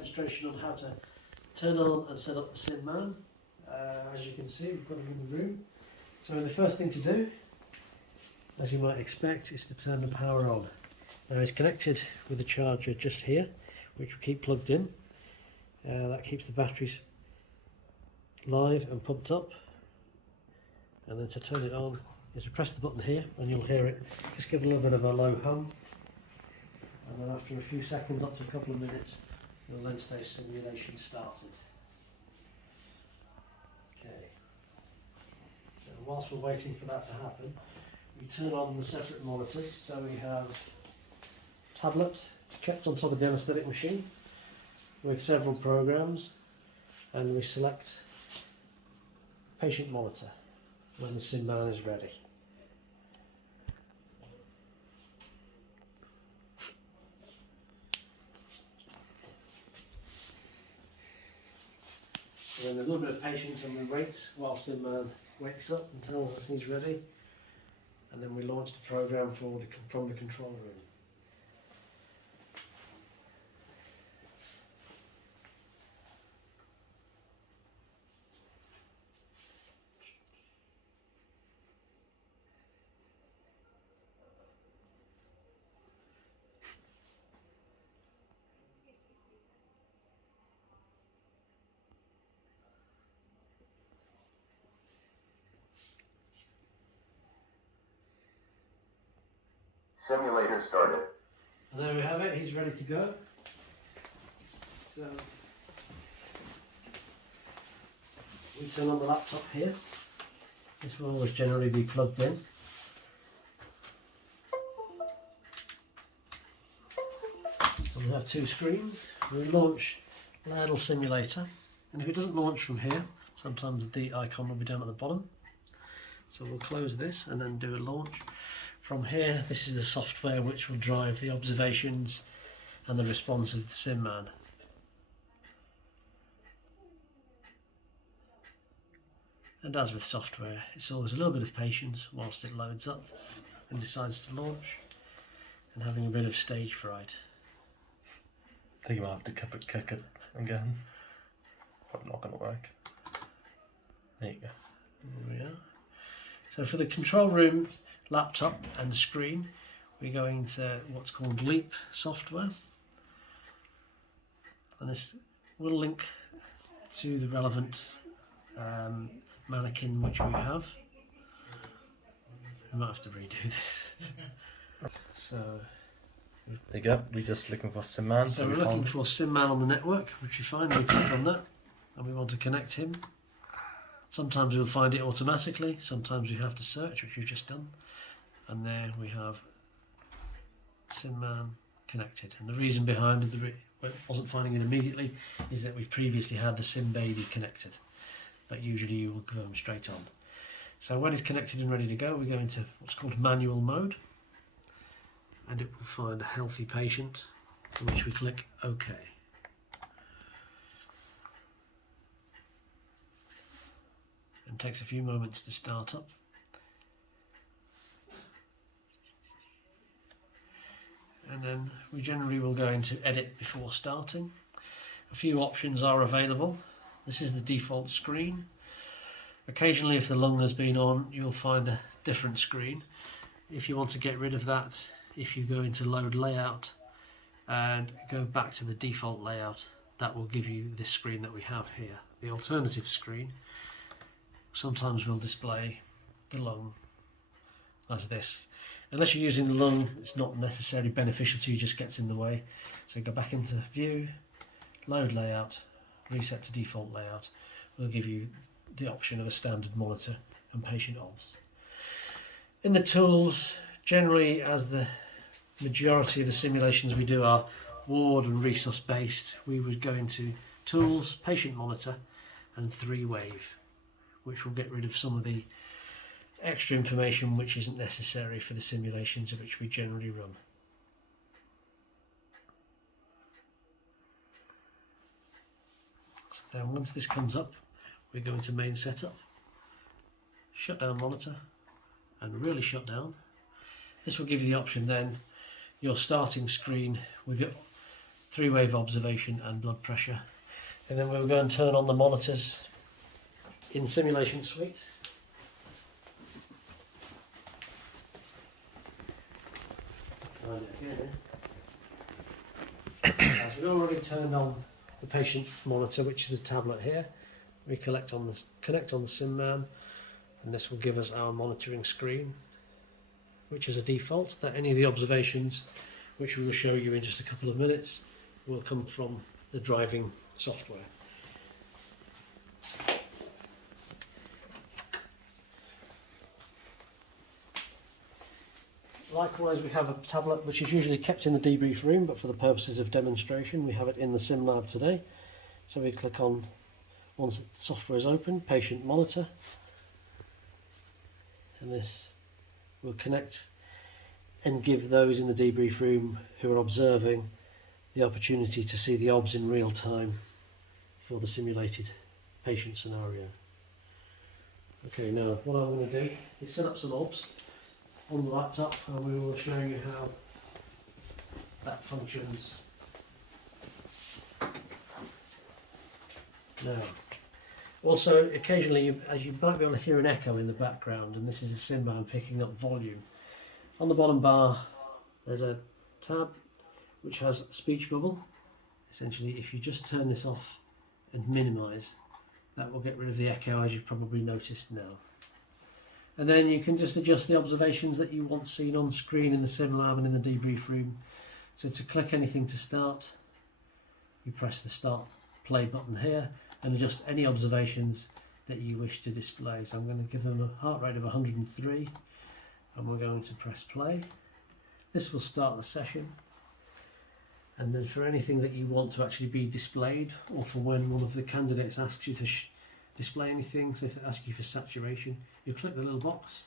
demonstration on how to turn on and set up the SimMan. As you can see, we've got him in the room. So the first thing to do, as you might expect, is to turn the power on. Now it's connected with a charger just here, which we keep plugged in. That keeps the batteries live and pumped up. And then to turn it on is to press the button here, and you'll hear it just give a little bit of a low hum. And then after a few seconds, up to a couple of minutes, you'll then say simulation started. Okay. So whilst we're waiting for that to happen, we turn on the separate monitors. So we have tablet kept on top of the anaesthetic machine with several programs, and we select patient monitor when the SimMan is ready. So then a little bit of patience, and we wait while SimMan wakes up and tells us he's ready, and then we launch the program from the control room. Simulator started. And there we have it, he's ready to go. So we turn on the laptop here. This will always generally be plugged in. And we have two screens. We launch Ladle Simulator, and if it doesn't launch from here, sometimes the icon will be down at the bottom. So we'll close this and then do a launch. From here, this is the software which will drive the observations and the response of the SimMan. And as with software, it's always a little bit of patience whilst it loads up and decides to launch, and having a bit of stage fright. I think you might have to kick it again. Probably not going to work. There you go. There we are. So for the control room laptop and screen, we're going to what's called Leap software, and this will link to the relevant mannequin which we have. We might have to redo this. So there you go, we're just looking for SimMan. So we're looking for SimMan on the network, which we find. We click on that and we want to connect him. Sometimes we'll find it automatically, sometimes we have to search, which we've just done. And there we have SimMan connected. And the reason behind it wasn't finding it immediately is that we've previously had the SimBaby connected, but usually you will go straight on. So when it's connected and ready to go, we go into what's called manual mode, and it will find a healthy patient, in which we click OK. And takes a few moments to start up. And then we generally will go into edit before starting. A few options are available. This is the default screen. Occasionally, if the lung has been on, you'll find a different screen. If you want to get rid of that, if you go into load layout and go back to the default layout, that will give you this screen that we have here. The alternative screen sometimes will display the lung as this. Unless you're using the lung, it's not necessarily beneficial to you, just gets in the way. So go back into view, load layout, reset to default layout. Will give you the option of a standard monitor and patient obs. In the tools, generally, as the majority of the simulations we do are ward and resource based, we would go into tools, patient monitor and 3-wave, which will get rid of some of the extra information which isn't necessary for the simulations of which we generally run. So then once this comes up, we go into main setup, shut down monitor and really shut down. This will give you the option then, your starting screen with 3-wave observation and blood pressure. And then we'll go and turn on the monitors in Simulation Suite. As we already turned on the patient monitor, which is the tablet here, we connect on the SimMan, and this will give us our monitoring screen, which is a default that any of the observations, which we will show you in just a couple of minutes, will come from the driving software. Likewise, we have a tablet which is usually kept in the debrief room, but for the purposes of demonstration we have it in the sim lab today. So we click on, once the software is open, patient monitor, and this will connect and give those in the debrief room who are observing the opportunity to see the obs in real time for the simulated patient scenario. Okay, now what I'm going to do is set up some obs on the laptop, and we will show you how that functions. Now, also occasionally as you might be able to hear an echo in the background, and this is the SimMan picking up volume. On the bottom bar there's a tab which has a speech bubble. Essentially, if you just turn this off and minimize, that will get rid of the echo, as you've probably noticed now. And then you can just adjust the observations that you want seen on screen in the sim lab and in the debrief room. So to click anything to start, you press the start play button here and adjust any observations that you wish to display. So I'm going to give them a heart rate of 103, and we're going to press play. This will start the session, and then for anything that you want to actually be displayed, or for when one of the candidates asks you to display anything, so if they ask you for saturation, you click the little box,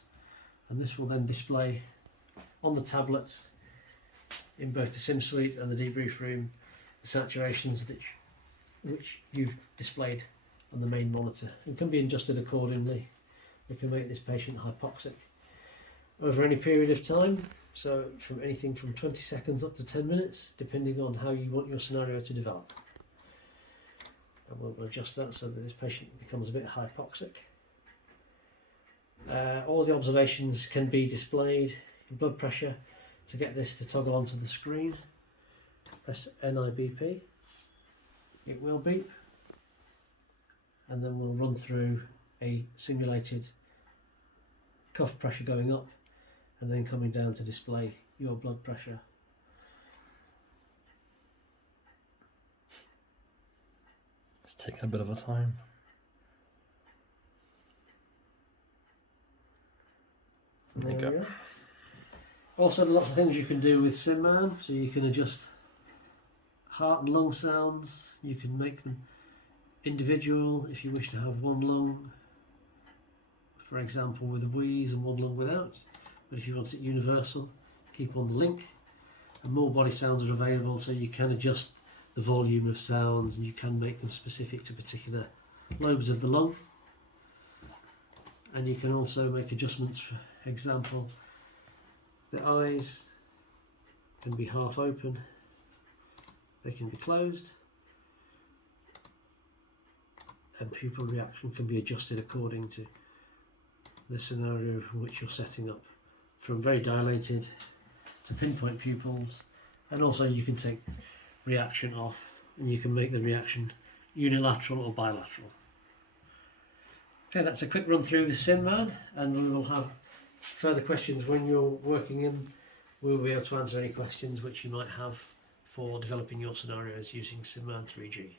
and this will then display on the tablets in both the sim suite and the debrief room the saturations which you've displayed on the main monitor. It can be adjusted accordingly. We can make this patient hypoxic over any period of time, so from anything from 20 seconds up to 10 minutes, depending on how you want your scenario to develop. And we'll adjust that so that this patient becomes a bit hypoxic. All the observations can be displayed. Blood pressure, to get this to toggle onto the screen, press NIBP. It will beep, and then we'll run through a simulated cuff pressure going up and then coming down to display your blood pressure. It's taking a bit of a time. There you go. Also, lots of things you can do with SimMan, so you can adjust heart and lung sounds. You can make them individual if you wish to have one lung, for example, with a wheeze and one lung without. But if you want it universal, keep on the link. And more body sounds are available, so you can adjust the volume of sounds, and you can make them specific to particular lobes of the lung. And you can also make adjustments. For example, the eyes can be half open, they can be closed, and pupil reaction can be adjusted according to the scenario from which you're setting up, from very dilated to pinpoint pupils. And also you can take reaction off, and you can make the reaction unilateral or bilateral. Okay, that's a quick run through with SimMan, and we will have further questions when you're working in. We'll be able to answer any questions which you might have for developing your scenarios using SimMan 3G.